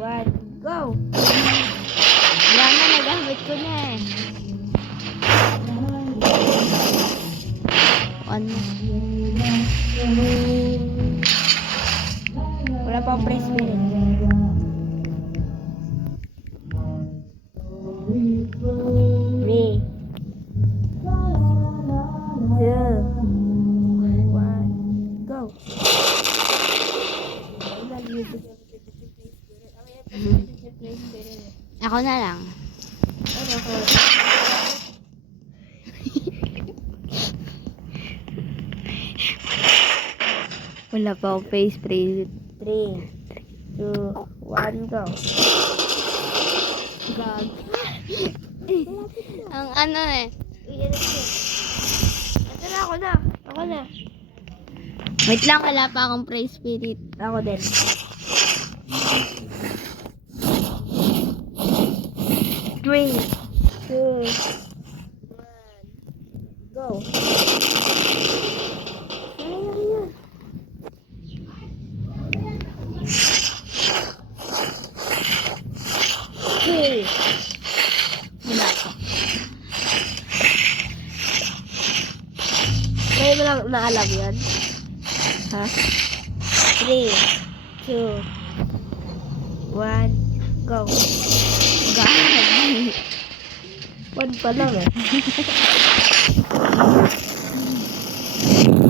one, go! Wala na, nagamit ko na eh. One. Wala pang press spirit. Three. Two. One. Go. Ako na lang. Wala pa akong face spray. 3, 2, 1, go. Gag. Ang ano eh. Ito na, ako na. Ako na. Wait lang, wala pa akong praise spirit. Ako din. 3, 2, 1, go. Okay. Wala ko. Kaya mo lang naalam yan? Ha? 3, 2, 1, go. God. 1 pa lang eh.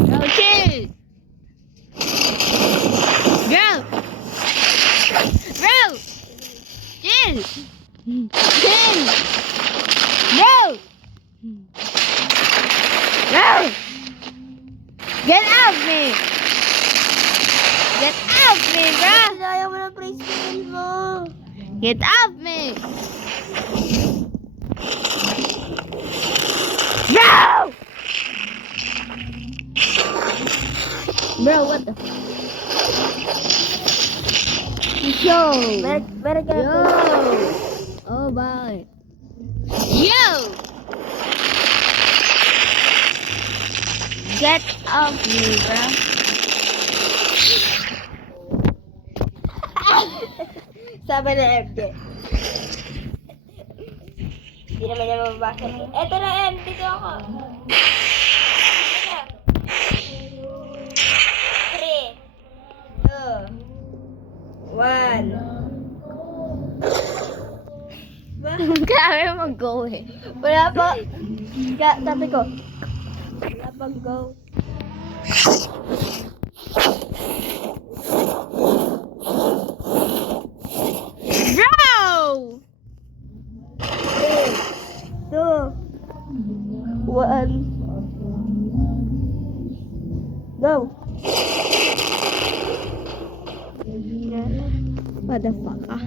Go, chill! Go! Go! Chill! Chill! Go! Go! Get off me! Get off me, bro! Ayaw mo ng praise spirit mo! Get off me! No! Bro, what the? Yo! Better get yo! Oh, bye. Yo! Get off me, bro. Sabi na MJ. Hindi naman niya mabasa. Eto na M, dito ako. 3, 2, 1. Grabe mag-go eh. Wala pa. Sabi ko. Wala pang go. Go! 3, 2, 1. Go! What the fuck ah?